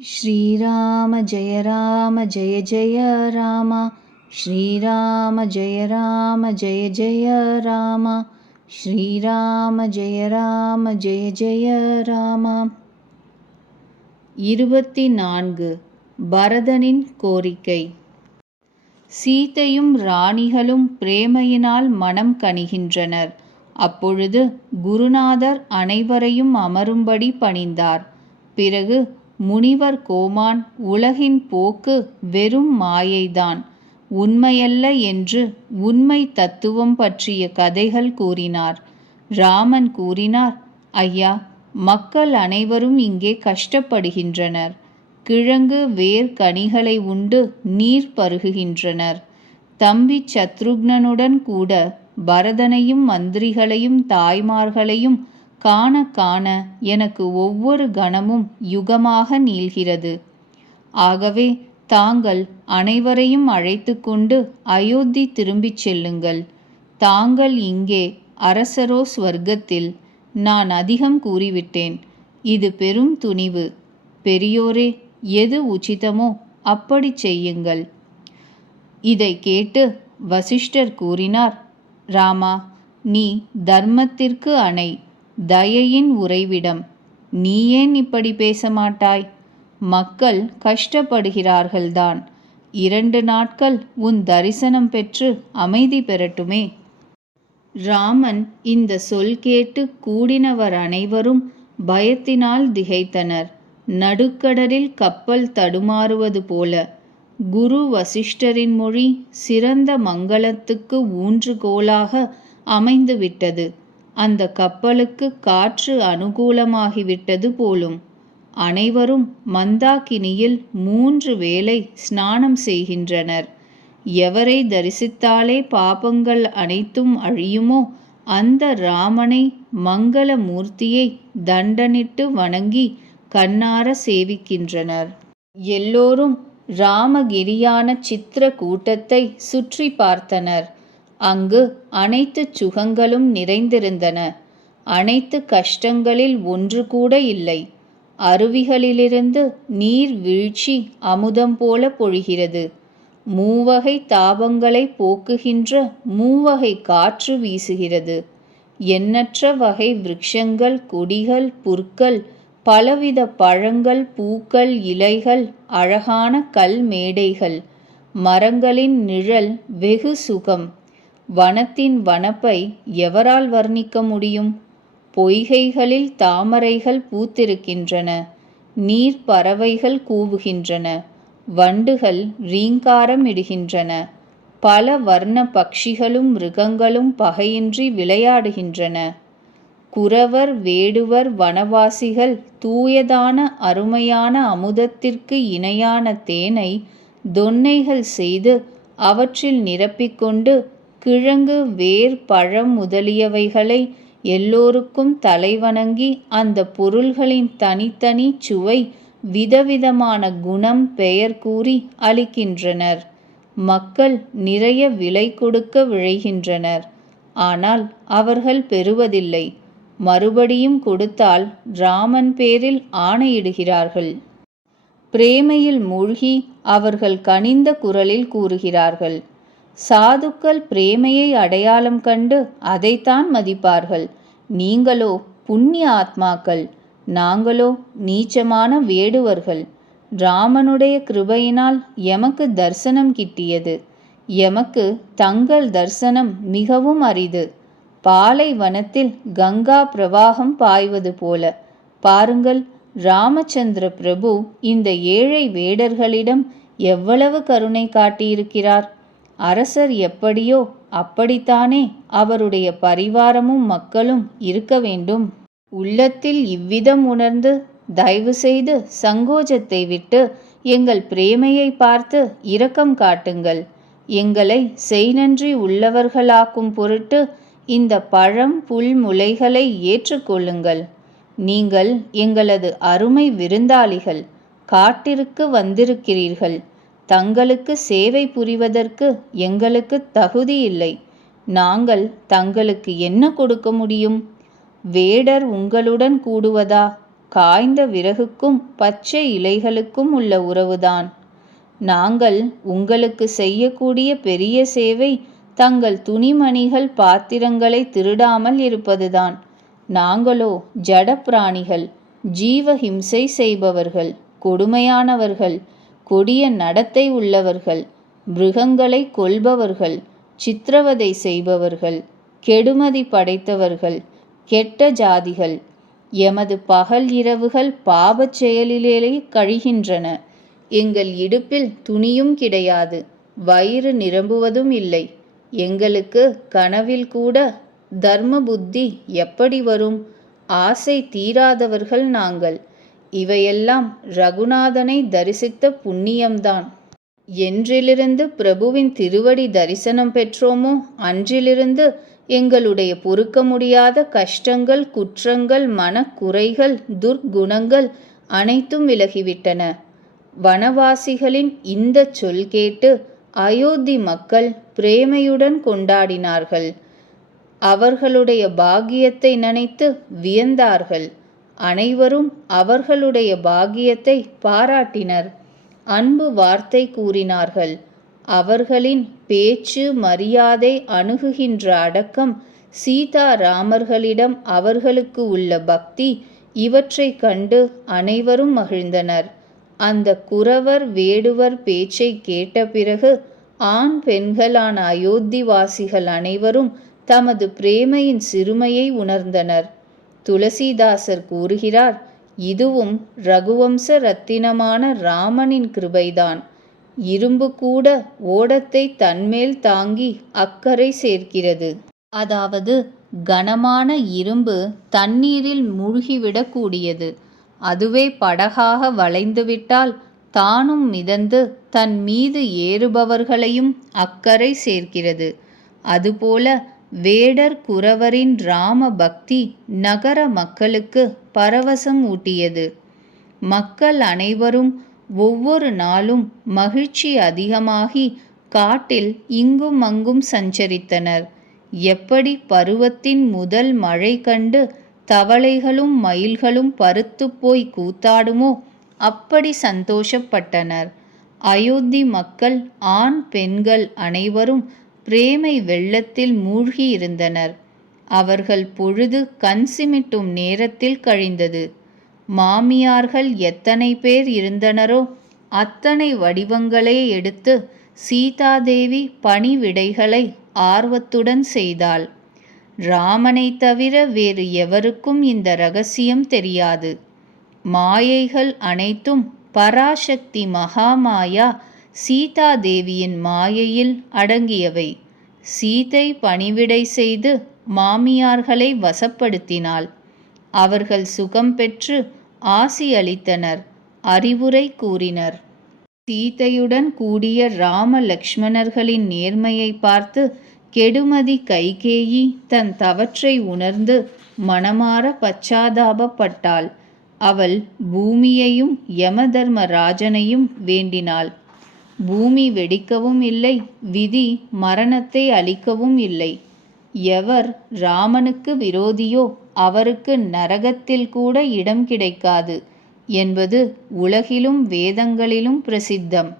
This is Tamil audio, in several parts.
श्रीराम जय जय राम। श्रीराम जय जय राम। श्रीराम जय जय राम। 24 பரதனின் கோரிக்கை. சீதையும் ராணிகளும் பிரேமையினால் மனம் கனிகின்றனர். அப்பொழுது குருநாதர் அனைவரையும் அமரும்படி பணிந்தார். பிறகு முனிவர் கோமான் உலகின் போக்கு வெறும் மாயைதான், உண்மையல்ல என்று உண்மை தத்துவம் பற்றிய கதைகள் கூறினார். ராமன் கூறினார், ஐயா, மக்கள் அனைவரும் இங்கே கஷ்டப்படுகின்றனர். கிழங்கு வேர் கனிகளை உண்டு நீர் பருகுகின்றனர். தம்பி சத்ருக்னனுடன் கூட பரதனையும் மந்திரிகளையும் தாய்மார்களையும் காண காண எனக்கு ஒவ்வொரு கணமும் யுகமாக நீள்கிறது. ஆகவே தாங்கள் அனைவரையும் அழைத்து கொண்டு அயோத்தி திரும்பிச் செல்லுங்கள். தாங்கள் இங்கே, அரசரோ ஸ்வர்க்கத்தில். நான் அதிகம் கூறிவிட்டேன். இது பெரும் துணிவு. பெரியோரே, எது உச்சிதமோ அப்படி செய்யுங்கள். இதை கேட்டு வசிஷ்டர் கூறினார், ராமா, நீ தர்மத்திற்கு அணை, தயையின் உறைவிடம். நீ ஏன் இப்படி பேச மாட்டாய்? மக்கள் கஷ்டப்படுகிறார்கள்தான். 2 நாட்கள் உன் தரிசனம் பெற்று அமைதி பெறட்டுமே. ராமன் இந்த சொல் கேட்டு கூடினவர் அனைவரும் பயத்தினால் திகைத்தனர். நடுக்கடலில் கப்பல் தடுமாறுவது போல. குரு வசிஷ்டரின் மொழி சிறந்த மங்களத்துக்கு ஊன்றுகோலாக அமைந்துவிட்டது. அந்த கப்பலுக்கு காற்று அனுகூலமாகிவிட்டது போலும். அனைவரும் மந்தாகினியில் 3 வேளை ஸ்நானம் செய்கின்றனர். எவரை தரிசித்தாலே பாபங்கள் அனைத்தும் அழியுமோ அந்த ராமனை, மங்கள மூர்த்தியை தண்டனிட்டு வணங்கி கண்ணார சேவிக்கின்றனர். எல்லோரும் ராமகிரியான சித்திர கூட்டத்தை சுற்றி பார்த்தனர். அங்கு அனைத்து சுகங்களும் நிறைந்திருந்தன. அனைத்து கஷ்டங்களில் ஒன்று கூட இல்லை. அருவிகளிலிருந்து நீர் வீழ்ச்சி அமுதம் போல பொழிகிறது. 3 வகை தாபங்களை போக்குகின்ற 3 வகை காற்று வீசுகிறது. எண்ணற்ற வகை விருட்சங்கள், கொடிகள், புற்கள், பலவித பழங்கள், பூக்கள், இலைகள், அழகான கல் மேடைகள், மரங்களின் நிழல் வெகு சுகம். வனத்தின் வனப்பை எவரால் வர்ணிக்க முடியும்? பொய்கைகளில் தாமரைகள் பூத்திருக்கின்றன. நீர் பறவைகள் கூவுகின்றன. வண்டுகள் ரீங்காரம் இடுகின்றன. பல வர்ண பட்சிகளும் மிருகங்களும் பகையின்றி விளையாடுகின்றன. குறவர், வேடுவர், வனவாசிகள் தூயதான அருமையான அமுதத்திற்கு இணையான தேனை தொன்னைகள் செய்து அவற்றில் நிரப்பிக்கொண்டு கிழங்கு, வேர், பழம் முதலியவைகளை எல்லோருக்கும் தலைவணங்கி அந்த பொருள்களின் தனித்தனி சுவை, விதவிதமான குணம், பெயர் கூறி அளிக்கின்றனர். மக்கள் நிறைய விலை கொடுக்க விழைகின்றனர். ஆனால் அவர்கள் பெறுவதில்லை. மறுபடியும் கொடுத்தால் ராமன் பேரில் ஆணையிடுகிறார்கள். பிரேமையில் மூழ்கி அவர்கள் கனிந்த குரலில் கூறுகிறார்கள். சாதுக்கள் பிரேமையை அடையாளம் கண்டு அதைத்தான் மதிப்பார்கள். நீங்களோ புண்ணிய ஆத்மாக்கள், நாங்களோ நீச்சமான வேடுவர்கள். ராமனுடைய கிருபையினால் எமக்கு தரிசனம் கிட்டியது. எமக்கு தங்கள் தரிசனம் மிகவும் அரிது. பாலைவனத்தில் கங்கா பிரவாகம் பாய்வது போல. பாருங்கள், ராமச்சந்திர பிரபு இந்த ஏழை வேடர்களிடம் எவ்வளவு கருணை காட்டியிருக்கிறார். அரசர் எப்படியோ அப்படித்தானே அவருடைய பரிவாரமும் மக்களும் இருக்க வேண்டும். உள்ளத்தில் இவ்விதம் உணர்ந்து தயவு செய்து சங்கோஜத்தை விட்டு எங்கள் பிரேமையை பார்த்து இரக்கம் காட்டுங்கள். எங்களை செய்நன்றி உள்ளவர்களாக்கும் பொருட்டு இந்த பழம், புல், முளைகளை ஏற்றுக்கொள்ளுங்கள். நீங்கள் எங்களது அருமை விருந்தாளிகள். காட்டிற்கு வந்திருக்கிறீர்கள். தங்களுக்கு சேவை புரிவதற்கு எங்களுக்கு தகுதி இல்லை. நாங்கள் தங்களுக்கு என்ன கொடுக்க முடியும்? வேடர் உங்களுடன் கூடுவதா? காய்ந்த விறகுக்கும் பச்சை இலைகளுக்கும் உள்ள உறவுதான். நாங்கள் உங்களுக்கு செய்யக்கூடிய பெரிய சேவை தங்கள் துணிமணிகள் பாத்திரங்களை திருடாமல் இருப்பதுதான். நாங்களோ ஜட பிராணிகள், ஜீவஹிம்சை செய்பவர்கள், கொடுமையானவர்கள், கொடிய நடத்தை உள்ளவர்கள், மிருகங்களை கொல்பவர்கள், சித்திரவதை செய்பவர்கள், கெடுமதி படைத்தவர்கள், கெட்ட ஜாதிகள். எமது பகல் இரவுகள் பாபச் செயலிலே கழிகின்றன. எங்கள் இடுப்பில் துணியும் கிடையாது, வயிறு நிரம்புவதும் இல்லை. எங்களுக்கு கனவில் கூட தர்ம புத்தி எப்படி வரும்? ஆசை தீராதவர்கள் நாங்கள். இவையெல்லாம் ரகுநாதனை தரிசித்த புண்ணியம்தான். என்றிலிருந்து பிரபுவின் திருவடி தரிசனம் பெற்றோமோ அன்றிலிருந்து எங்களுடைய பொறுக்க முடியாத கஷ்டங்கள், குற்றங்கள், மனக்குறைகள், துர்க்குணங்கள் அனைத்தும் விலகிவிட்டன. வனவாசிகளின் இந்த சொல் கேட்டு அயோத்தி மக்கள் பிரேமையுடன் கொண்டாடினார்கள். அவர்களுடைய பாக்கியத்தை நினைத்து வியந்தார்கள். அனைவரும் அவர்களுடைய பாக்கியத்தை பாராட்டினர். அன்பு வார்த்தை கூறினார்கள். அவர்களின் பேச்சு, மரியாதை, அணுகுகின்ற அடக்கம், சீதா ராமர்களிடம் அவர்களுக்கு உள்ள பக்தி, இவற்றை கண்டு அனைவரும் மகிழ்ந்தனர். அந்த குறவர் வேடுவர் பேச்சை கேட்ட பிறகு ஆண் பெண்களான அயோத்திவாசிகள் அனைவரும் தமது பிரேமையின் சிறுமையை உணர்ந்தனர். துளசிதாசர் கூறுகிறார், இதுவும் ரகுவம்ச ரத்தினமான ராமனின் கிருபைதான். இரும்பு கூட ஓடத்தை தன்மேல் தாங்கி அக்கறை சேர்க்கிறது. அதாவது கனமான இரும்பு தண்ணீரில் மூழ்கிவிடக்கூடியது. அதுவே படகாக வளைந்துவிட்டால் தானும் மிதந்து தன் மீது ஏறுபவர்களையும் அக்கறை சேர்க்கிறது. அதுபோல வேடர் குறவரின் ராம பக்தி நகர மக்களுக்கு பரவசம் ஊட்டியது. மக்கள் அனைவரும் ஒவ்வொரு நாளும் மகிழ்ச்சி அதிகமாகி காட்டில் இங்கும் அங்கும் சஞ்சரித்தனர். எப்படி பருவத்தின் முதல் மழை கண்டு தவளைகளும் மயில்களும் பருத்து போய் கூத்தாடுமோ அப்படி சந்தோஷப்பட்டனர். அயோத்தி மக்கள் ஆண் பெண்கள் அனைவரும் பிரேமை வெள்ளத்தில் மூழ்கி இருந்தனர். அவர்கள் பொழுது கண் சிமிட்டும் நேரத்தில் கழிந்தது. மாமியார்கள் எத்தனை பேர் இருந்தனரோ அத்தனை வடிவங்களே எடுத்து சீதாதேவி பணிவிடைகளை ஆர்வத்துடன் செய்தாள். ராமனை தவிர வேறு எவருக்கும் இந்த ரகசியம் தெரியாது. மாயைகள் அனைத்தும் பராசக்தி மகாமாயா சீதாதேவியின் மாயையில் அடங்கியவை. சீதை பணிவிடை செய்து மாமியார்களை வசப்படுத்தினாள். அவர்கள் சுகம் பெற்று ஆசி அளித்தனர், அறிவுரை கூறினர். சீதையுடன் கூடிய ராம லக்ஷ்மணர்களின் நேர்மையை பார்த்து கெடுமதி கைகேயி தன் தவற்றை உணர்ந்து மனமாற பச்சாதாபப்பட்டாள். அவள் பூமியையும் யமதர்மராஜனையும் வேண்டினாள். பூமி வெடிக்கவும் இல்லை, விதி மரணத்தை அளிக்கவும் இல்லை. எவர் ராமனுக்கு விரோதியோ அவருக்கு நரகத்தில் கூட இடம் கிடைக்காது என்பது உலகிலும் வேதங்களிலும் பிரசித்தம்.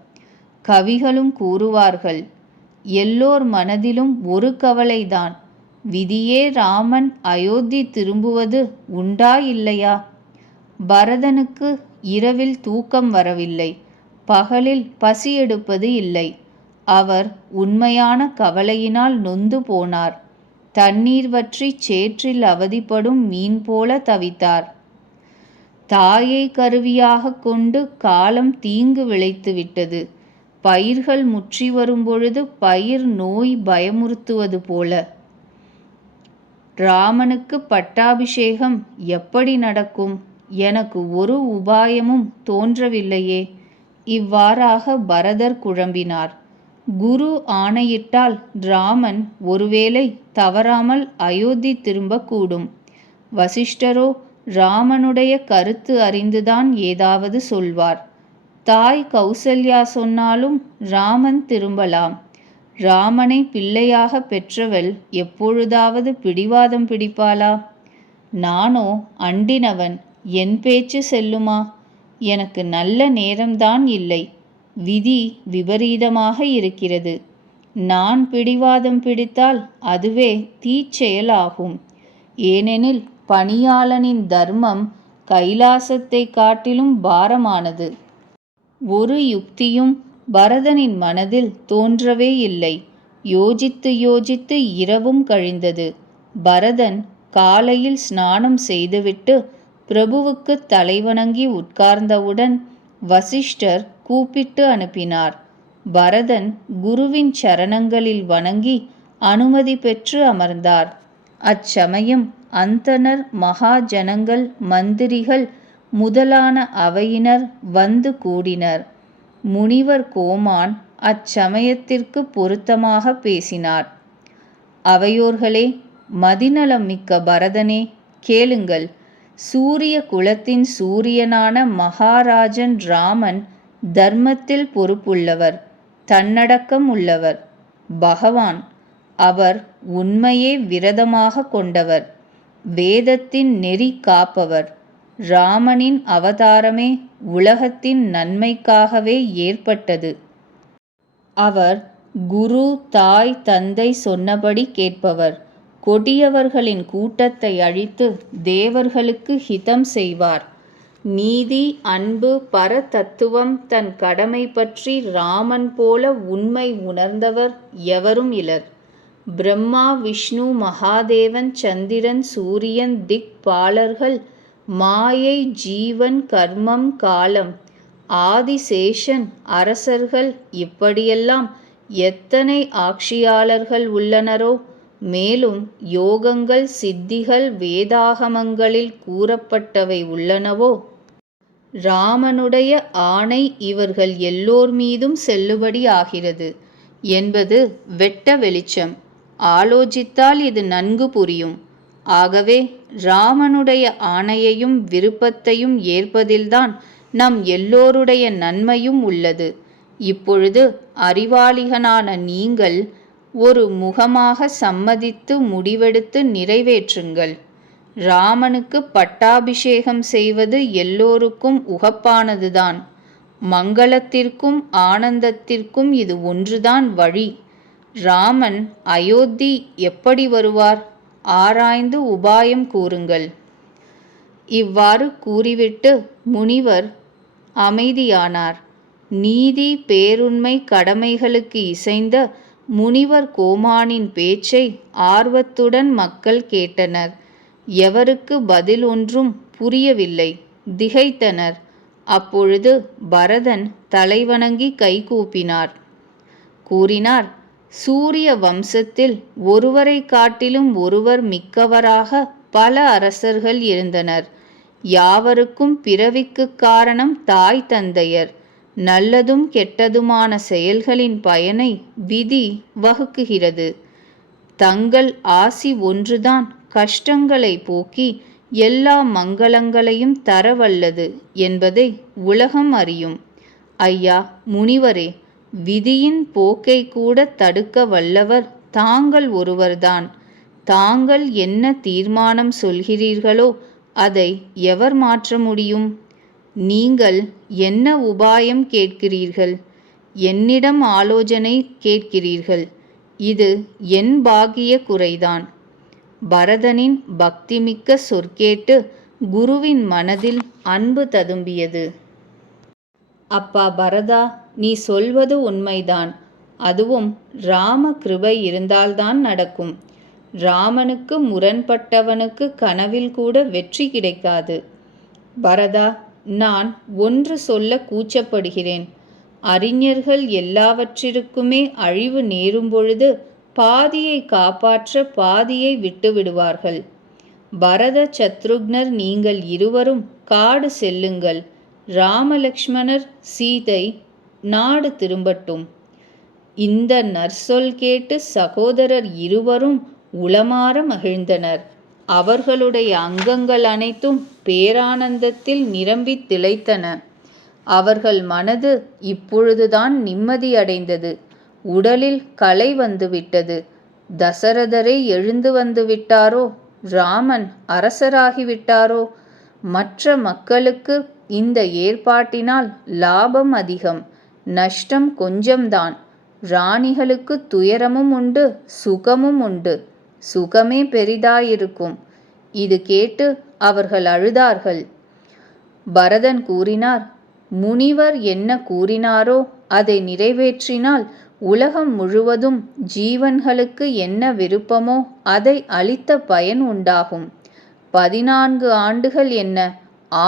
கவிகளும் கூறுவார்கள், எல்லோர் மனதிலும் ஒரு கவலைதான், விதியே ராமன் அயோத்தி திரும்புவது உண்டா இல்லையா? பரதனுக்கு இரவில் தூக்கம் வரவில்லை, பகலில் பசி எடுப்பது இல்லை. அவர் உண்மையான கவலையினால் நொந்து போனார். தண்ணீர் வற்றி சேற்றில் அவதிப்படும் மீன் போல தவித்தார். தாயை கருவியாக கொண்டு காலம் தீங்கு விளைத்துவிட்டது. பயிர்கள் முற்றி வரும்பொழுது பயிர் நோய் பயமுறுத்துவது போல. ராமனுக்கு பட்டாபிஷேகம் எப்படி நடக்கும்? எனக்கு ஒரு உபாயமும் தோன்றவில்லையே. இவ்வாறாக பரதர் குழம்பினார். குரு ஆணையிட்டால் ராமன் ஒருவேளை தவறாமல் அயோத்தி திரும்பக்கூடும். வசிஷ்டரோ ராமனுடைய கருத்து அறிந்துதான் ஏதாவது சொல்வார். தாய் கௌசல்யா சொன்னாலும் ராமன் திரும்பலாம். ராமனை பிள்ளையாக பெற்றவள் எப்பொழுதாவது பிடிவாதம் பிடிப்பாளா? நானோ அண்டினவன், என் பேச்சு செல்லுமா? எனக்கு நல்ல நேரம்தான் இல்லை. விதி விபரீதமாக இருக்கிறது. நான் பிடிவாதம் பிடித்தால் அதுவே தீச்செயலாகும். ஏனெனில் பணியாளனின் தர்மம் கைலாசத்தை காட்டிலும் பாரமானது. ஒரு யுக்தியும் பரதனின் மனதில் தோன்றவே இல்லை. யோசித்து யோசித்து இரவும் கழிந்தது. பரதன் காலையில் ஸ்நானம் செய்துவிட்டு பிரபுவுக்கு தலைவணங்கி உட்கார்ந்தவுடன் வசிஷ்டர் கூப்பிட்டு அனுப்பினார். பரதன் குருவின் சரணங்களில் வணங்கி அனுமதி பெற்று அமர்ந்தார். அச்சமயம் அந்தணர், மகாஜனங்கள், மந்திரிகள் முதலான அவையினர் வந்து கூடினர். முனிவர் கோமான் அச்சமயத்திற்கு பொருத்தமாக பேசினார். அவையோர்களே, மதிநலம் மிக்க பரதனே, கேளுங்கள். சூரிய குலத்தின் சூரியனான மகாராஜன் ராமன் தர்மத்தில் பொறுப்புள்ளவர், தன்னடக்கம் உள்ளவர், பகவான். அவர் உண்மையே விரதமாக கொண்டவர், வேதத்தின் நெறி காப்பவர். ராமனின் அவதாரமே உலகத்தின் நன்மைக்காகவே ஏற்பட்டது. அவர் குரு, தாய், தந்தை சொன்னபடி கேட்பவர். கொடியவர்களின் கூட்டத்தை அழித்து தேவர்களுக்கு ஹிதம் செய்வார். நீதி, அன்பு, பர தத்துவம், தன் கடமை பற்றி ராமன் போல உண்மை உணர்ந்தவர் எவரும் இலர். பிரம்மா, விஷ்ணு, மகாதேவன், சந்திரன், சூரியன், திக்பாலர்கள், மாயை, ஜீவன், கர்மம், காலம், ஆதிசேஷன், அரசர்கள், இப்படியெல்லாம் எத்தனை ஆட்சியாளர்கள் உள்ளனரோ, மேலும் யோகங்கள், சித்திகள் வேதாகமங்களில் கூறப்பட்டவை உள்ளனவோ, ராமனுடைய ஆணை இவர்கள் எல்லோர் மீதும் செல்லுபடி ஆகிறது என்பது வெட்ட வெளிச்சம். ஆலோசித்தால் இது நன்கு புரியும். ஆகவே ராமனுடைய ஆணையையும் விருப்பத்தையும் ஏற்பதில்தான் நம் எல்லோருடைய நன்மையும் உள்ளது. இப்பொழுது அறிவாளிகளான நீங்கள் ஒரு முகமாக சம்மதித்து முடிவெடுத்து நிறைவேற்றுங்கள். ராமனுக்கு பட்டாபிஷேகம் செய்வது எல்லோருக்கும் உகப்பானதுதான். மங்களத்திற்கும் ஆனந்தத்திற்கும் இது ஒன்றுதான் வழி. ராமன் அயோத்தி எப்படி வருவார்? ஆராய்ந்து உபாயம் கூறுங்கள். இவ்வாறு கூறிவிட்டு முனிவர் அமைதியானார். நீதி, பேருண்மை, கடமைகளுக்கு இசைந்த முனிவர் கோமானின் பேச்சை ஆர்வத்துடன் மக்கள் கேட்டனர். எவருக்கு பதில் ஒன்றும் புரியவில்லை, திகைத்தனர். அப்பொழுது பரதன் தலைவணங்கி கைகூப்பினார். கூறினார், சூரிய வம்சத்தில் ஒருவரை காட்டிலும் ஒருவர் மிக்கவராக பல அரசர்கள் இருந்தனர். யாவருக்கும் பிறவிக்கு காரணம் தாய் தந்தையர். நல்லதும் கெட்டதுமான செயல்களின் பயனை விதி வகுக்குகிறது. தங்கள் ஆசி ஒன்றுதான் கஷ்டங்களை போக்கி எல்லா மங்களங்களையும் தரவல்லது என்பதை உலகம் அறியும். ஐயா முனிவரே, விதியின் போக்கை கூட தடுக்க வல்லவர் தாங்கள் ஒருவர்தான். தாங்கள் என்ன தீர்மானம் சொல்கிறீர்களோ அதை எவர் மாற்ற முடியும்? நீங்கள் என்ன உபாயம் கேட்கிறீர்கள்? என்னிடம் ஆலோசனை கேட்கிறீர்கள். இது என் பாக்கிய குறைதான். பரதனின் பக்திமிக்க சொற்கேட்டு குருவின் மனதில் அன்பு ததும்பியது. அப்பா பரதா, நீ சொல்வது உண்மைதான். அதுவும் ராம கிருபை இருந்தால்தான் நடக்கும். ராமனுக்கு முரண்பட்டவனுக்கு கனவில் கூட வெற்றி கிடைக்காது. பரதா, நான் ஒன்று சொல்ல கூச்சப்படுகிறேன். அறிஞர்கள் எல்லாவற்றிற்குமே அழிவு நேரும் பொழுது பாதியை காப்பாற்ற பாதியை விட்டுவிடுவார்கள். பரத சத்ருக்னர் நீங்கள் இருவரும் காடு செல்லுங்கள். ராமலக்ஷ்மணர், சீதை நாடு திரும்பட்டும். இந்த நற்சொல் கேட்டு சகோதரர் இருவரும் உளமாற மகிழ்ந்தனர். அவர்களுடைய அங்கங்கள் அனைத்தும் பேரானந்தத்தில் நிரம்பி திளைத்தன. அவர்கள் மனது இப்பொழுதுதான் நிம்மதியடைந்தது. உடலில் களை வந்துவிட்டது. தசரதரே எழுந்து வந்து விட்டாரோ? ராமன் அரசராகிவிட்டாரோ? மற்ற மக்களுக்கு இந்த ஏற்பாட்டினால் லாபம் அதிகம், நஷ்டம் கொஞ்சம்தான். ராணிகளுக்கு துயரமும் உண்டு, சுகமும் உண்டு. சுகமே பெரிதாயிருக்கும். இது கேட்டு அவர்கள் அழுதார்கள். பரதன் கூறினார், முனிவர் என்ன கூறினாரோ அதை நிறைவேற்றினால் உலகம் முழுவதும் ஜீவன்களுக்கு என்ன விருப்பமோ அதை அளித்த பயன் உண்டாகும். 14 ஆண்டுகள் என்ன,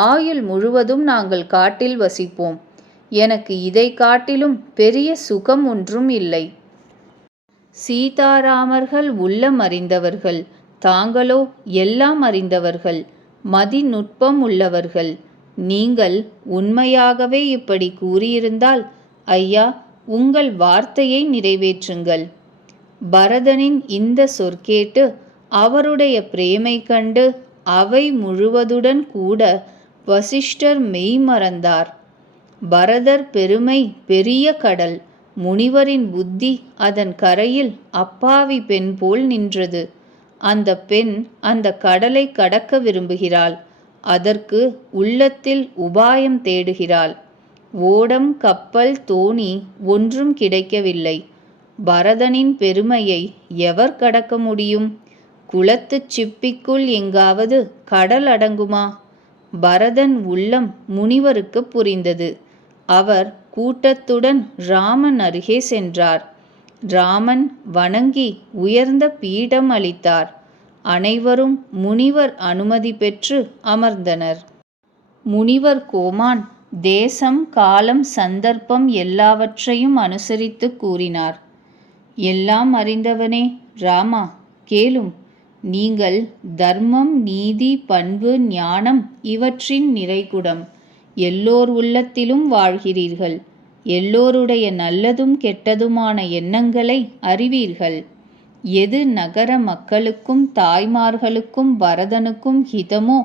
ஆயுள் முழுவதும் நாங்கள் காட்டில் வசிப்போம். எனக்கு இதை காட்டிலும் பெரிய சுகம் ஒன்றும் இல்லை. சீதாராமர்கள் உள்ளம் அறிந்தவர்கள், தாங்களோ எல்லாம் அறிந்தவர்கள், மதிநுட்பம் உள்ளவர்கள். நீங்கள் உண்மையாகவே இப்படி கூறியிருந்தால் ஐயா, உங்கள் வார்த்தையை நிறைவேற்றுங்கள். பரதனின் இந்த சொற்கேட்டு அவருடைய பிரேமை கண்டு அவை முழுவதுடன் கூட வசிஷ்டர் மெய்மறந்தார். பரதர் பெருமை பெரிய கடல், முனிவரின் புத்தி அதன் கரையில் அப்பாவி பெண் போல் நின்றது. அந்த பெண் அந்த கடலை கடக்க விரும்புகிறாள். அதற்கு உள்ளத்தில் உபாயம் தேடுகிறாள். ஓடம், கப்பல், தோணி ஒன்றும் கிடைக்கவில்லை. பரதனின் பெருமையை எவர் கடக்க முடியும்? குளத்துச் சிப்பிக்குள் எங்காவது கடல் அடங்குமா? பரதன் உள்ளம் முனிவருக்கு புரிந்தது. அவர் கூட்டத்துடன் ராமன் அருகே சென்றார். ராமன் வணங்கி உயர்ந்த பீடம் அளித்தார். அனைவரும் முனிவர் அனுமதி பெற்று அமர்ந்தனர். முனிவர் கோமான் தேசம், காலம், சந்தர்ப்பம் எல்லாவற்றையும் அனுசரித்து கூறினார். எல்லாம் அறிந்தவனே ராமா, கேளும். நீங்கள் தர்மம், நீதி, பண்பு, ஞானம் இவற்றின் நிறைகுடம். எல்லோர் உள்ளத்திலும் வாழ்கிறீர்கள். எல்லோருடைய நல்லதும் கெட்டதுமான எண்ணங்களை அறிவீர்கள். எது நகர மக்களுக்கும் தாய்மார்களுக்கும் பரதனுக்கும் ஹிதமோ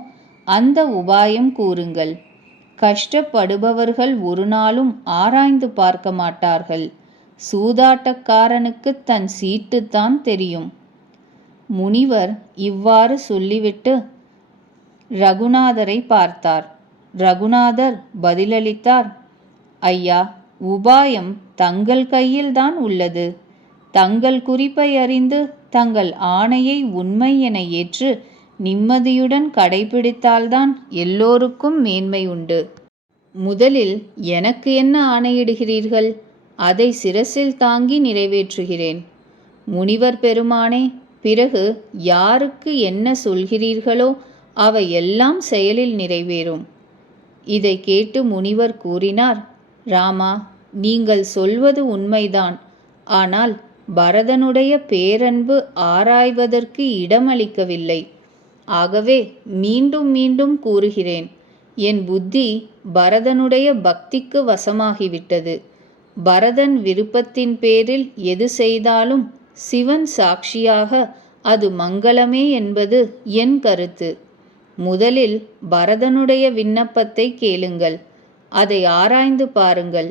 அந்த உபாயம் கூறுங்கள். கஷ்டப்படுபவர்கள் ஒரு நாளும் ஆராய்ந்து பார்க்க மாட்டார்கள். சூதாட்டக்காரனுக்கு தன் சீட்டுத்தான் தெரியும். முனிவர் இவ்வாறு சொல்லிவிட்டு ரகுநாதரை பார்த்தார். ரகுநாதர் பதிலளித்தார், ஐயா, உபாயம் தங்கள் கையில்தான் உள்ளது. தங்கள் குறிப்பை அறிந்து தங்கள் ஆணையை உண்மை என ஏற்று நிம்மதியுடன் கடைபிடித்தால்தான் எல்லோருக்கும் மேன்மை உண்டு. முதலில் எனக்கு என்ன ஆணையிடுகிறீர்கள்? அதை சிரசில் தாங்கி நிறைவேற்றுகிறேன். முனிவர் பெருமானே, பிறகு யாருக்கு என்ன சொல்கிறீர்களோ அவை எல்லாம் செயலில் நிறைவேறும். இதை கேட்டு முனிவர் கூறினார், ராமா, நீங்கள் சொல்வது உண்மைதான். ஆனால் பரதனுடைய பேரன்பு ஆராய்வதற்கு இடமளிக்கவில்லை. ஆகவே மீண்டும் மீண்டும் கூறுகிறேன், என் புத்தி பரதனுடைய பக்திக்கு வசமாகிவிட்டது. பரதன் விருப்பத்தின் பேரில் எது செய்தாலும் சிவன் சாட்சியாக அது மங்களமே என்பது என் கருத்து. முதலில் பரதனுடைய விண்ணப்பத்தை கேளுங்கள். அதை ஆராய்ந்து பாருங்கள்.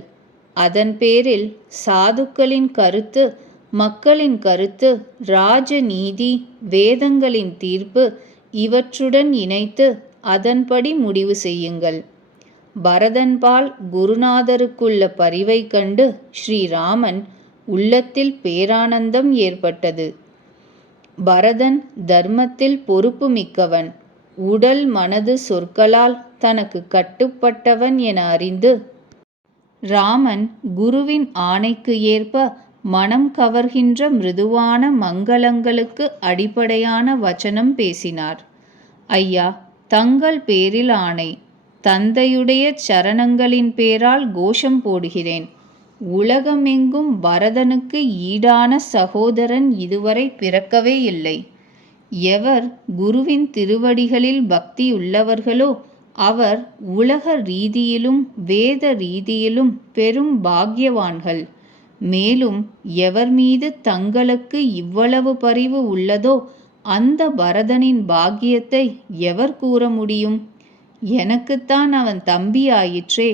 அதன் பேரில் சாதுக்களின் கருத்து, மக்களின் கருத்து, ராஜநீதி, வேதங்களின் தீர்ப்பு இவற்றுடன் இணைத்து அதன்படி முடிவு செய்யுங்கள். பரதன்பால் குருநாதருக்குள்ள பரிவை கண்டு ஸ்ரீராமன் உள்ளத்தில் பேரானந்தம் ஏற்பட்டது. பரதன் தர்மத்தில் பொறுப்பு மிக்கவன், உடல் மனது சொற்களால் தனக்கு கட்டுப்பட்டவன் என அறிந்து ராமன் குருவின் ஆணைக்கு ஏற்ப மனம் கவர்கின்ற மிருதுவான மங்களங்களுக்கு அடிப்படையான வச்சனம் பேசினார். ஐயா, தங்கள் பேரில் ஆணை. தந்தையுடைய சரணங்களின் பேரால் கோஷம் போடுகிறேன். உலகமெங்கும் பரதனுக்கு ஈடான சகோதரன் இதுவரை பிறக்கவே இல்லை. எவர் குருவின் திருவடிகளில் பக்தியுள்ளவர்களோ அவர் உலக ரீதியிலும் வேத ரீதியிலும் பெரும் பாக்யவான்கள். மேலும் எவர் மீது தங்களுக்கு இவ்வளவு பரிவு உள்ளதோ அந்த பரதனின் பாக்கியத்தை எவர் கூற முடியும்? எனக்குத்தான் அவன் தம்பி ஆயிற்றே.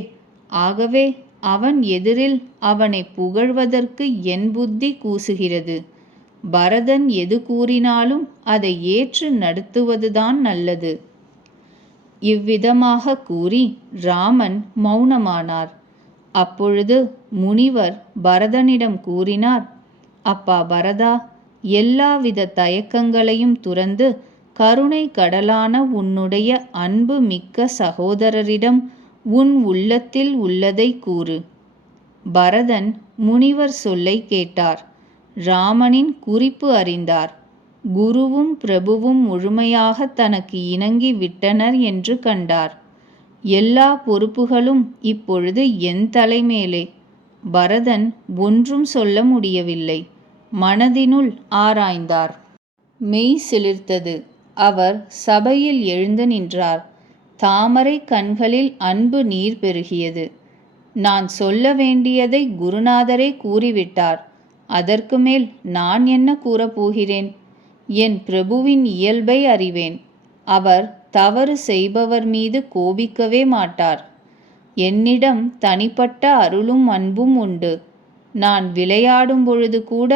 ஆகவே அவன் எதிரில் அவனை புகழ்வதற்கு என் புத்தி கூசுகிறது. பரதன் எது கூறினாலும் அதை ஏற்று நடத்துவதுதான் நல்லது. இவ்விதமாக கூறி ராமன் மௌனமானார். அப்பொழுது முனிவர் பரதனிடம் கூறினார், அப்பா பரதா, எல்லாவித தயக்கங்களையும் துறந்து கருணை கடலான உன்னுடைய அன்பு மிக்க சகோதரரிடம் உன் உள்ளத்தில் உள்ளதை கூறு. பரதன் முனிவர் சொல்லை கேட்டார். ராமனின் குறிப்பு அறிந்தார். குருவும் பிரபுவும் முழுமையாக தனக்கு இணங்கி விட்டனர் என்று கண்டார். எல்லா பொறுப்புகளும் இப்பொழுது என் தலைமேலே. பரதன் ஒன்றும் சொல்ல முடியவில்லை. மனதினுள் ஆராய்ந்தார். மெய் சிலிர்த்தது. அவர் சபையில் எழுந்து நின்றார். தாமரை கண்களில் அன்பு நீர் பெருகியது. நான் சொல்ல வேண்டியதை குருநாதரே கூறிவிட்டார். அதற்கு மேல் நான் என்ன கூறப்போகிறேன்? என் பிரபுவின் இயல்பை அறிவேன். அவர் தவறு செய்பவர் மீது கோபிக்கவே மாட்டார். என்னிடம் தனிப்பட்ட அருளும் அன்பும் உண்டு. நான் விளையாடும் பொழுது கூட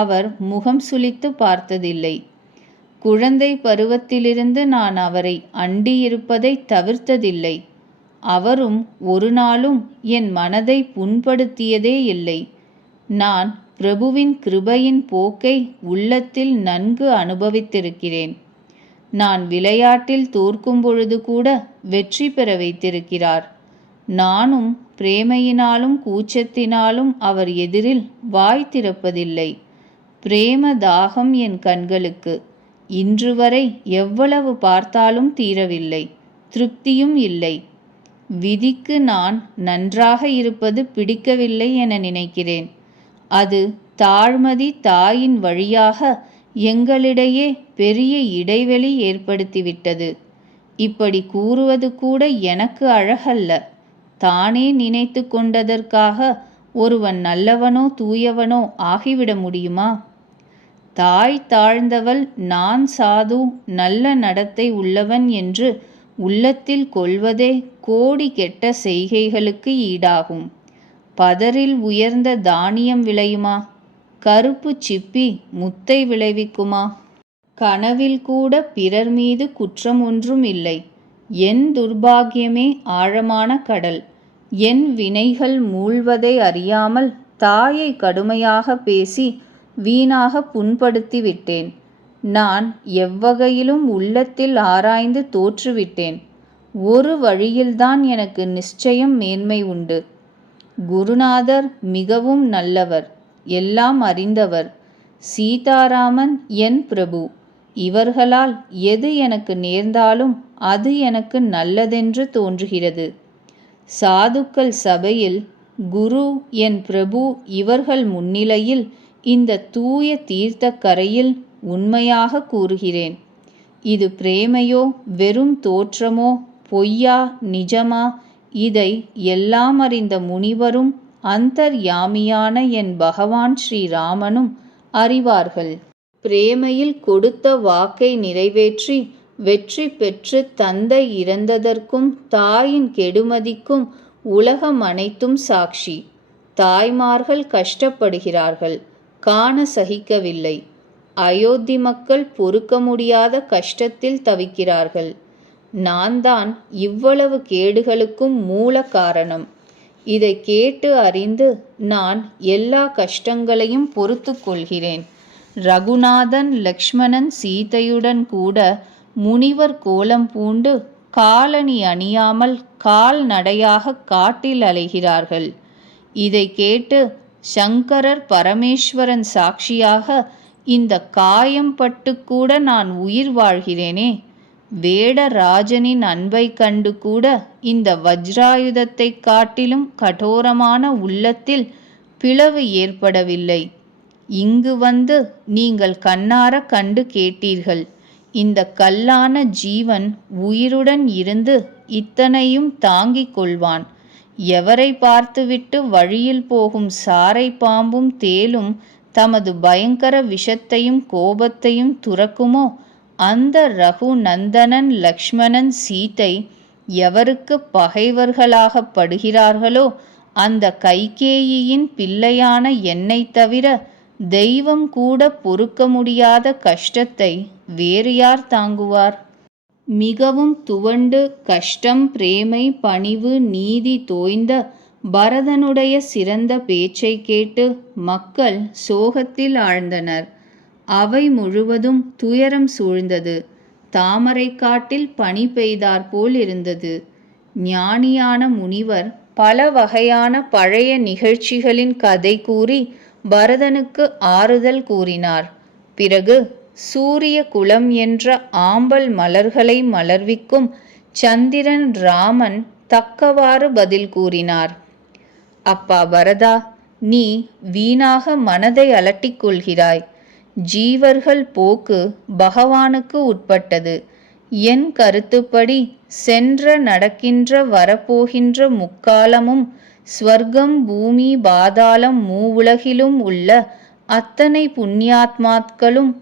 அவர் முகம் சுளித்து பார்த்ததில்லை. குழந்தை பருவத்திலிருந்து நான் அவரை அண்டியிருப்பதை தவிர்த்ததில்லை. அவரும் ஒரு நாளும் என் மனதை புண்படுத்தியதே இல்லை. நான் பிரபுவின் கிருபையின் போக்கை உள்ளத்தில் நன்கு அனுபவித்திருக்கிறேன். நான் விளையாட்டில் தோற்கும் பொழுது கூட வெற்றி பெற வைத்திருக்கிறார். நானும் பிரேமையினாலும் கூச்சத்தினாலும் அவர் எதிரில் வாய் திறப்பதில்லை. பிரேம தாகம் என் கண்களுக்கு. இன்று வரை எவ்வளவு பார்த்தாலும் தீரவில்லை. திருப்தியும் இல்லை. விதிக்கு நான் நன்றாக இருப்பது பிடிக்கவில்லை என நினைக்கிறேன். அது தாழ்மதி தாயின் வழியாக எங்களிடையே பெரிய இடைவெளி ஏற்படுத்திவிட்டது. இப்படி கூறுவது கூட எனக்கு அழகல்ல. தானே நினைத்து கொண்டதற்காக ஒருவன் நல்லவனோ தூயவனோ ஆகிவிட முடியுமா? தாய் தாழ்ந்தவள், நான் சாது நல்ல நடத்தை உள்ளவன் என்று உள்ளத்தில் கொள்வதே கோடி கெட்ட செய்கைகளுக்கு ஈடாகும். பதரில் உயர்ந்த தானியம் விளையுமா? கருப்பு சிப்பி முத்தை விளைவிக்குமா? கனவில் கூட பிறர் மீது குற்றம் ஒன்றும் இல்லை. என் துர்பாகியமே ஆழமான கடல். என் வினைகள் மூழ்வதை அறியாமல் தாயை கடுமையாக பேசி வீணாக புண்படுத்தி விட்டேன். நான் எவ்வகையிலும் உள்ளத்தில் ஆராய்ந்து தோற்றுவிட்டேன். ஒரு வழியில்தான் எனக்கு நிச்சயம் மேன்மை உண்டு. குருநாதர் மிகவும் நல்லவர், எல்லாம் அறிந்தவர். சீதாராமன் என் பிரபு. இவர்களால் எது எனக்கு நேர்ந்தாலும் அது எனக்கு நல்லதென்று தோன்றுகிறது. சாதுக்கள் சபையில் குரு என் பிரபு இவர்கள் முன்னிலையில் இந்த தூய தீர்த்த கரையில் உண்மையாக கூறுகிறேன். இது பிரேமையோ வெறும் தோற்றமோ பொய்யா நிஜமா, இதை எல்லாம் அறிந்த முனிவரும் அந்தர்யாமியான என் பகவான் ஸ்ரீராமனும் அறிவார்கள். பிரேமையில் கொடுத்த வாக்கை நிறைவேற்றி வெற்றி பெற்று தந்தை இறந்ததற்கும் தாயின் கெடுமதிக்கும் உலகம் அனைத்தும் சாட்சி. தாய்மார்கள் கஷ்டப்படுகிறார்கள், காண சகிக்கவில்லை. அயோத்தி மக்கள் பொறுக்க முடியாத கஷ்டத்தில் தவிக்கிறார்கள். நான் தான் இவ்வளவு கேடுகளுக்கும் மூல காரணம். இதை கேட்டு அறிந்து நான் எல்லா கஷ்டங்களையும் பொறுத்து கொள்கிறேன். ரகுநாதன் லக்ஷ்மணன் சீதையுடன் கூட முனிவர் கோலம் பூண்டு காலணி அணியாமல் கால்நடையாக காட்டில் அலைகிறார்கள். இதை கேட்டு சங்கரர் பரமேஸ்வரன் சாட்சியாக இந்த காயம் பட்டு கூட நான் உயிர் வாழ்கிறேனே. வேடராஜனின் அன்பை கண்டு கூட இந்த வஜ்ராயுதத்தை காட்டிலும் கடோரமான உள்ளத்தில் பிளவு ஏற்படவில்லை. இங்கு வந்து நீங்கள் கண்ணார கண்டு கேட்டீர்கள். இந்த கல்லான ஜீவன் உயிருடன் இருந்து இத்தனையும் தாங்கிக் கொள்வான். எவரை பார்த்துவிட்டு வழியில் போகும் சாரை பாம்பும் தேலும் தமது பயங்கர விஷத்தையும் கோபத்தையும் துறக்குமோ, அந்த ரகுநந்தனன் லக்ஷ்மணன் சீதை எவருக்கு பகைவர்களாகப் படுகிறார்களோ, அந்த கைகேயியின் பிள்ளையான என்னை தவிர தெய்வம் கூட பொறுக்க முடியாத கஷ்டத்தை வேறு யார் தாங்குவார்? மிகவும் துவண்டு கஷ்டம் பிரேமை பணிவு நீதி தோய்ந்த பரதனுடைய சிறந்த பேச்சை கேட்டு மக்கள் சோகத்தில் ஆழ்ந்தனர். அவை முழுவதும் துயரம் சூழ்ந்தது. தாமரை காட்டில் பனி பெய்தாற்போல் இருந்தது. ஞானியான முனிவர் பல வகையான பழைய நிகழ்ச்சிகளின் கதை கூறி பரதனுக்கு ஆறுதல் கூறினார். பிறகு சூரிய குலம் என்ற ஆம்பல் மலர்களை மலர்விக்கும் சந்திரன் ராமன் தக்கவாறு பதில் கூறினார். அப்பா பரதா, நீ வீணாக மனதை அலட்டிக் கொள்கிறாய். ஜீவர்கள் போக்கு பகவானுக்கு உட்பட்டது. என் கருத்துப்படி சென்ற நடக்கின்ற வரப்போகின்ற முக்காலமும் ஸ்வர்க்கம் பூமி பாதாளம் மூவுலகிலும் உள்ள அத்தனை புண்ணியாத்மாக்களும்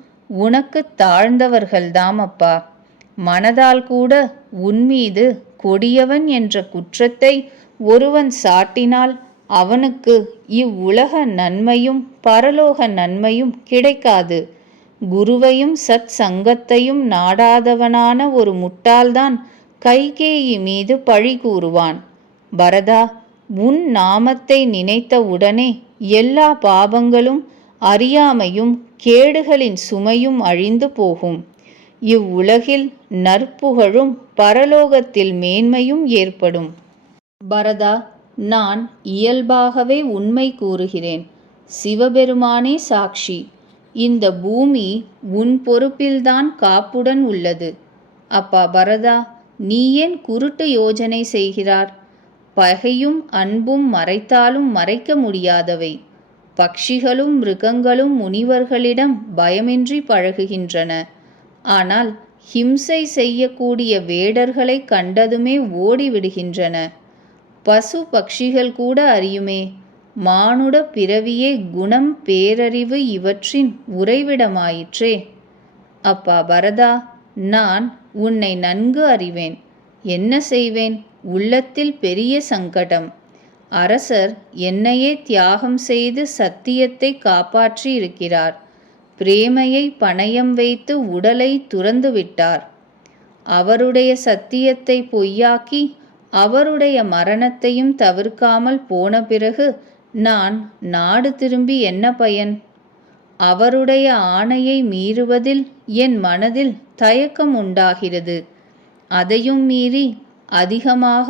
உனக்கு தாழ்ந்தவர்கள்தாம் அப்பா. மனதால் கூட உன்மீது கொடியவன் என்ற குற்றத்தை ஒருவன் சாட்டினால் அவனுக்கு இவ்வுலக நன்மையும் பரலோக நன்மையும் கிடைக்காது. குருவையும் சத் சங்கத்தையும் நாடாதவனான ஒரு முட்டாள்தான் கைகேயி மீது பழி கூறுவான். பரதா, உன் நாமத்தை நினைத்த உடனே எல்லா பாபங்களும் அறியாமையும் கேடுகளின் சுமையும் அழிந்து போகும். இவ்வுலகில் நற்புகழும் பரலோகத்தில் மேன்மையும் ஏற்படும். பரதா, நான் இயல்பாகவே உண்மை கூறுகிறேன். சிவபெருமானே சாட்சி. இந்த பூமி உன் பொறுப்பில்தான் காப்புடன் உள்ளது. அப்பா பரதா, நீ ஏன் குருட்டு யோஜனை செய்கிறார்? பகையும் அன்பும் மறைத்தாலும் மறைக்க முடியாதவை. பட்சிகளும் மிருகங்களும் முனிவர்களிடம் பயமின்றி பழகுகின்றன. ஆனால் ஹிம்சை செய்யக்கூடிய வேடர்களை கண்டதுமே ஓடிவிடுகின்றன. பசு பட்சிகள் கூட அறியுமே. மானுட பிறவியே குணம் பேரறிவு இவற்றின் உறைவிடமாயிற்றே. அப்பா பரதா, நான் உன்னை நன்கு அறிவேன். என்ன செய்வேன்? உள்ளத்தில் பெரிய சங்கடம். அரசர் என்னையே தியாகம் செய்து சத்தியத்தை காப்பாற்றி இருக்கிறார். பிரேமையை பணயம் வைத்து உடலை துறந்துவிட்டார். அவருடைய சத்தியத்தை பொய்யாக்கி அவருடைய மரணத்தையும் தவிர்க்காமல் போன பிறகு நான் நாடு திரும்பி என்ன பயன்? அவருடைய ஆணையை மீறுவதில் என் மனதில் தயக்கம் உண்டாகிறது. அதையும் மீறி அதிகமாக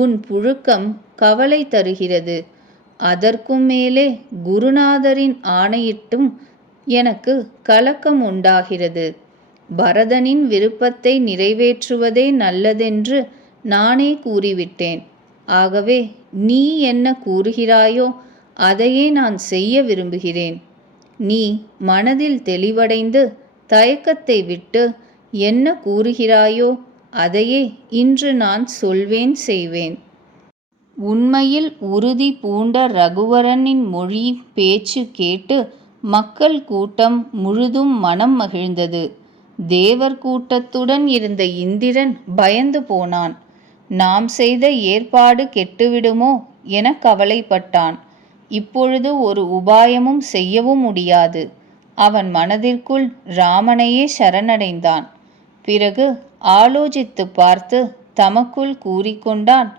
உன் புழுக்கம் கவலை தருகிறது. அதற்கும் மேலே குருநாதரின் ஆணையிட்டும் எனக்கு கலக்கம் உண்டாகிறது. பரதனின் விருப்பத்தை நிறைவேற்றுவதே நல்லதென்று நானே கூறிவிட்டேன். ஆகவே நீ என்ன கூறுகிறாயோ அதையே நான் செய்ய விரும்புகிறேன். நீ மனதில் தெளிவடைந்து தயக்கத்தை விட்டு என்ன கூறுகிறாயோ அதையே இன்று நான் சொல்வேன் செய்வேன். உண்மையில் உறுதி பூண்ட ரகுவரனின் மொழி பேச்சு கேட்டு மக்கள் கூட்டம் முழுதும் மனம் மகிழ்ந்தது. தேவர் கூட்டத்துடன் இருந்த இந்திரன் பயந்து போனான். நாம் செய்த ஏற்பாடு கெட்டுவிடுமோ என கவலைப்பட்டான். இப்பொழுது ஒரு உபாயமும் செய்யவும் முடியாது. அவன் மனதிற்குள் ராமனையே சரணடைந்தான். பிறகு ஆலோசித்து பார்த்து தமக்குள் கூறிக்கொண்டான்,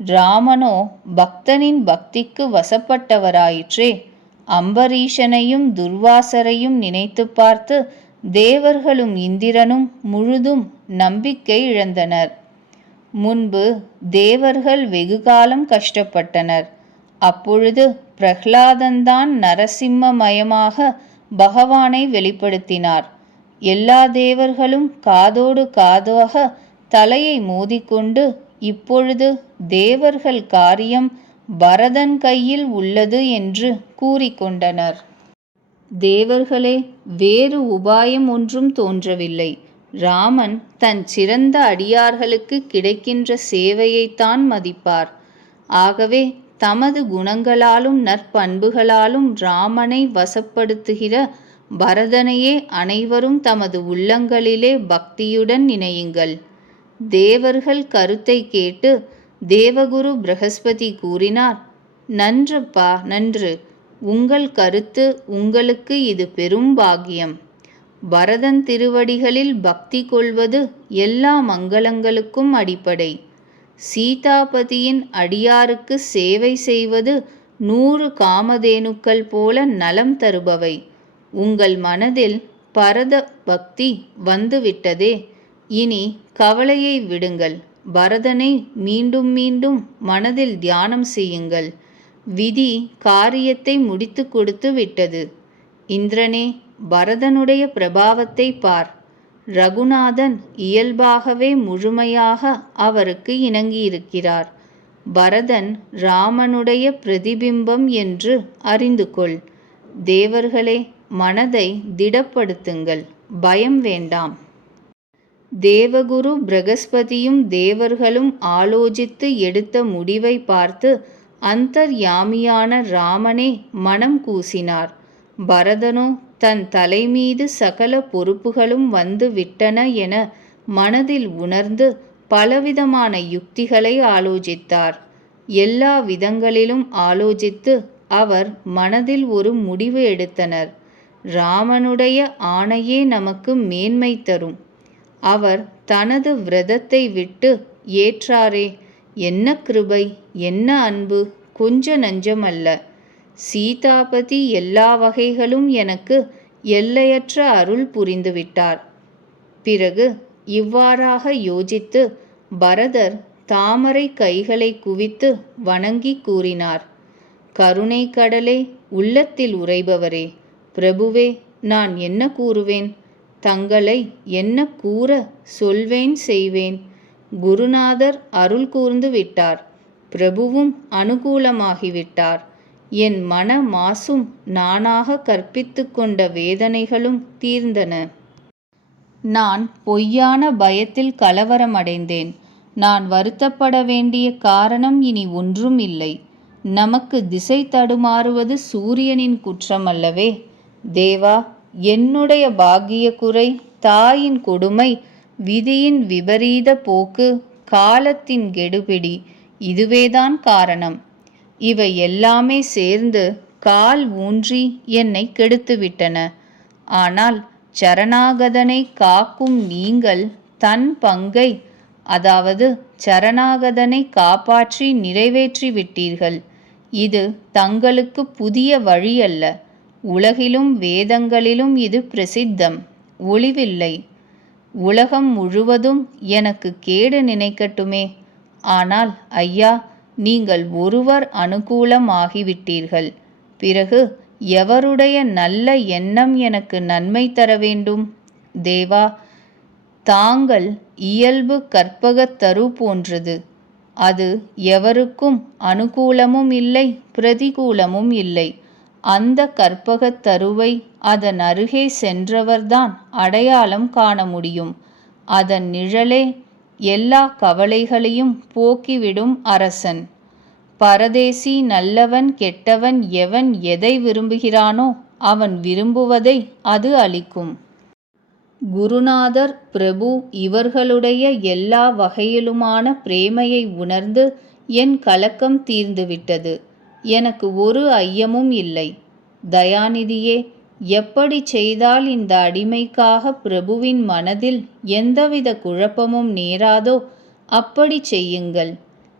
ராமனோ பக்தனின் பக்திக்கு வசப்பட்டவராயிற்றே. அம்பரீஷனையும் துர்வாசரையும் நினைத்து பார்த்து தேவர்களும் இந்திரனும் முழுதும் நம்பிக்கை இழந்தனர். முன்பு தேவர்கள் வெகுகாலம் கஷ்டப்பட்டனர். அப்பொழுது பிரஹ்லாதன்தான் நரசிம்மமயமாக பகவானை வெளிப்படுத்தினார். எல்லா தேவர்களும் காதோடு காதாக தலையை மோதிக்கொண்டு இப்பொழுது தேவர்கள் காரியம் பரதன் கையில் உள்ளது என்று கூறிக்கொண்டனர். தேவர்களே, வேறு உபாயம் ஒன்றும் தோன்றவில்லை. ராமன் தன் சிறந்த அடியார்களுக்கு கிடைக்கின்ற சேவையைத்தான் மதிப்பார். ஆகவே தமது குணங்களாலும் நற்பண்புகளாலும் ராமனை வசப்படுத்துகிற பரதனையே அனைவரும் தமது உள்ளங்களிலே பக்தியுடன் நினையுங்கள். தேவர்கள் கருத்தை கேட்டு தேவகுரு பிரகஸ்பதி கூறினார், நன்றப்பா, நன்று. உங்கள் கருத்து உங்களுக்கு இது பெரும் பாக்கியம். பரதன் திருவடிகளில் பக்தி கொள்வது எல்லா மங்களங்களுக்கும் அடிப்படை. சீதாபதியின் அடியாருக்கு சேவை செய்வது 100 காமதேனுக்கள் போல நலம் தருபவை. உங்கள் மனதில் பரத பக்தி வந்துவிட்டதே, இனி கவலையை விடுங்கள். பரதனை மீண்டும் மீண்டும் மனதில் தியானம் செய்யுங்கள். விதி காரியத்தை முடித்து கொடுத்து விட்டது. இந்திரனே, பரதனுடைய பிரபாவத்தை பார். ரகுநாதன் இயல்பாகவே முழுமையாக அவருக்கு இணங்கியிருக்கிறார். பரதன் ராமனுடைய பிரதிபிம்பம் என்று அறிந்து கொள். தேவர்களே, மனதை திடப்படுத்துங்கள், பயம் வேண்டாம். தேவகுரு பிரகஸ்பதியும் தேவர்களும் ஆலோசித்து எடுத்த முடிவை பார்த்து அந்தர்யாமியான ராமனே மனம் கூசினார். பரதனோ தன் தலைமீது சகல பொறுப்புகளும் வந்து விட்டன என மனதில் உணர்ந்து பலவிதமான யுக்திகளை ஆலோசித்தார். எல்லா விதங்களிலும் ஆலோசித்து அவர் மனதில் ஒரு முடிவு எடுத்தனர். ராமனுடைய ஆணையே நமக்கு மேன்மை தரும். அவர் தனது விரதத்தை விட்டு ஏற்றாரே, என்ன கிருபை, என்ன அன்பு, கொஞ்ச நஞ்சமல்ல. சீதாபதி எல்லா வகைகளும் எனக்கு எல்லையற்ற அருள் புரிந்துவிட்டார். பிறகு இவ்வாறாக யோசித்து பரதர் தாமரை கைகளை குவித்து வணங்கி கூறினார். கருணை கடலே, உள்ளத்தில் உறைபவரே, பிரபுவே, நான் என்ன கூறுவேன்? தங்களை என்ன கூற சொல்வேன் செய்வேன். குருநாதர் அருள் கூர்ந்து விட்டார். பிரபுவும் அனுகூலமாகிவிட்டார். என் மன மாசும் நானாக கற்பித்து கொண்ட வேதனைகளும் தீர்ந்தன. நான் பொய்யான பயத்தில் கலவரமடைந்தேன். நான் வருத்தப்பட வேண்டிய காரணம் இனி ஒன்றும் இல்லை. நமக்கு திசை தடுமாறுவது சூரியனின் குற்றமல்லவே. தேவா, என்னுடைய பாக்கிய குறை, தாயின் கொடுமை, விதியின் விபரீத போக்கு, காலத்தின் கெடுபிடி, இதுவேதான் காரணம். இவை எல்லாமே சேர்ந்து கால் ஊன்றி என்னை கெடுத்துவிட்டன. ஆனால் சரணாகதனை காக்கும் நீங்கள் தன் பங்கை, அதாவது சரணாகதனை காப்பாற்றி நிறைவேற்றி விட்டீர்கள். இது தங்களுக்கு புதிய வழி அல்ல. உலகிலும் வேதங்களிலும் இது பிரசித்தம், ஒளிவில்லை. உலகம் முழுவதும் எனக்கு கேடு நினைக்கட்டுமே. ஆனால் ஐயா, நீங்கள் ஒருவர் அனுகூலமாகிவிட்டீர்கள். பிறகு எவருடைய நல்ல எண்ணம் எனக்கு நன்மை தர வேண்டும்? தேவா, தாங்கள் இயல்பு கற்பகத்தரு போன்றது. அது எவருக்கும் அனுகூலமும் இல்லை, பிரதிகூலமும் இல்லை. அந்த கற்பகத்தருவை அதன் அருகே சென்றவர்தான் அடையாளம் காண முடியும். அதன் நிழலே எல்லா கவலைகளையும் போக்கிவிடும் அரசன். பரதேசி நல்லவன் கெட்டவன் எவன் எதை விரும்புகிறானோ அவன் விரும்புவதை அது அளிக்கும். குருநாதர், பிரபு இவர்களுடைய எல்லா வகையிலுமான பிரேமையை உணர்ந்து என் கலக்கம் தீர்ந்துவிட்டது. எனக்கு ஒரு ஐயமும் இல்லை. தயாநிதியே, எப்படி செய்தால் இந்த அடிமைக்காக பிரபுவின் மனதில் எந்தவித குழப்பமும் நேராதோ அப்படி செய்யுங்கள்.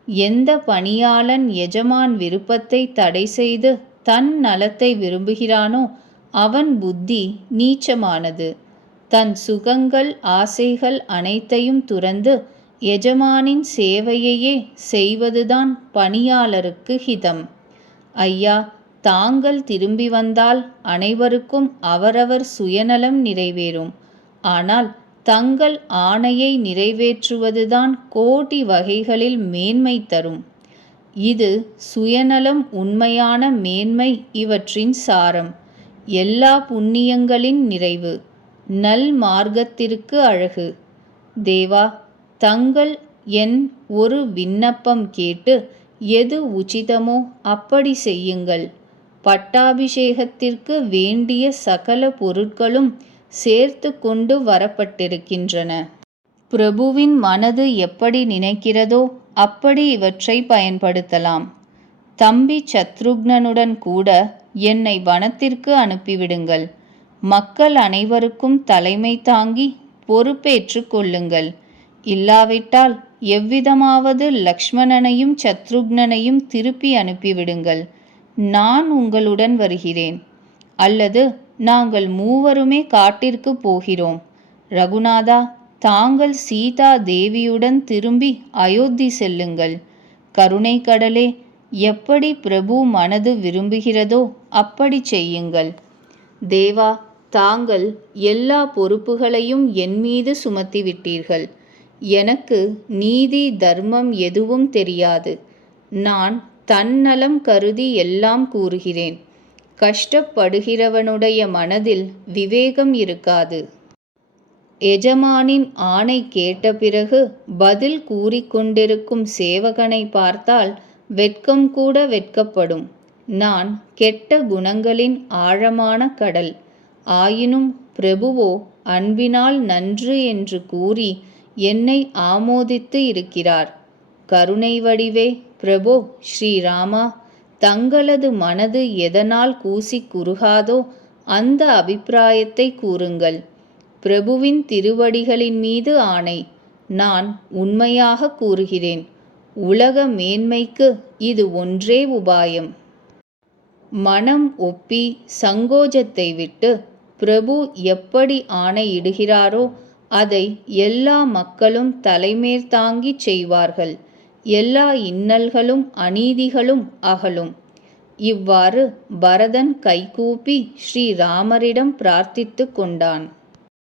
எந்த பணியாளன் எஜமான் விருப்பத்தை தடை செய்து தன் நலத்தை விரும்புகிறானோ அவன் புத்தி நீச்சமானது. தன் சுகங்கள் ஆசைகள் அனைத்தையும் துறந்து எஜமானின் சேவையையே செய்வதுதான் பணியாளருக்கு ஹிதம். ஐயா, தாங்கள் திரும்பி வந்தால் அனைவருக்கும் அவரவர் சுயநலம் நிறைவேறும். ஆனால் தங்கள் ஆணையை நிறைவேற்றுவதுதான் கோடி வகைகளில் மேன்மை தரும். இது சுயநலம் உண்மையான மேன்மை, இவற்றின் சாரம். எல்லா புண்ணியங்களின் நிறைவு, நல் மார்க்கத்திற்கு அழகு. தேவா, தங்கள் என் ஒரு விண்ணப்பம் கேட்டு எது உச்சிதமோ அப்படி செய்யுங்கள். பட்டாபிஷேகத்திற்கு வேண்டிய சகல பொருட்களும் சேர்த்து கொண்டு வரப்பட்டிருக்கின்றன. பிரபுவின் மனது எப்படி நினைக்கிறதோ அப்படி இவற்றை பயன்படுத்தலாம். தம்பி சத்ருக்னனுடன் கூட என்னை வனத்திற்கு அனுப்பிவிடுங்கள். மக்கள் அனைவருக்கும் தலைமை தாங்கி பொறுப்பேற்று கொள்ளுங்கள். இல்லாவிட்டால் எவ்விதமாவது லக்ஷ்மணனையும் சத்ருக்னனையும் திருப்பி அனுப்பிவிடுங்கள். நான் உங்களுடன் வருகிறேன். அல்லது நாங்கள் மூவருமே காட்டிற்கு போகிறோம். ரகுநாதா, தாங்கள் சீதா தேவியுடன் திரும்பி அயோத்தி செல்லுங்கள். கருணை கடலே, எப்படி பிரபு மனது விரும்புகிறதோ அப்படி செய்யுங்கள். தேவா, தாங்கள் எல்லா பொறுப்புகளையும் என் மீது சுமத்திவிட்டீர்கள். எனக்கு நீதி தர்மம் எதுவும் தெரியாது. நான் தன்னலம் கருதி எல்லாம் கூறுகிறேன். கஷ்டப்படுகிறவனுடைய மனதில் விவேகம் இருக்காது. எஜமானின் ஆணை கேட்ட பிறகு பதில் கூறிக்கொண்டிருக்கும் சேவகனை பார்த்தால் வெட்கம் கூட வெட்கப்படும். நான் கெட்ட குணங்களின் ஆழமான கடல். ஆயினும் பிரபுவோ அன்பினால் நன்று என்று கூறி என்னை ஆமோதித்து இருக்கிறார். கருணை வடிவே பிரபோ ஸ்ரீராமா, தங்களது மனது எதனால் கூசிக் குறுகாதோ அந்த அபிப்பிராயத்தை கூறுங்கள். பிரபுவின் திருவடிகளின் மீது ஆணை, நான் உண்மையாக கூறுகிறேன். உலக மேன்மைக்கு இது ஒன்றே உபாயம். மனம் ஒப்பி சங்கோஜத்தை விட்டு பிரபு எப்படி ஆணையிடுகிறாரோ அதை எல்லா மக்களும் தலைமேற்தாங்கிச் செய்வார்கள். எல்லா இன்னல்களும் அநீதிகளும் அகலும். இவ்வாறு பரதன் கைகூப்பி ஸ்ரீராமரிடம் பிரார்த்தித்து கொண்டான்.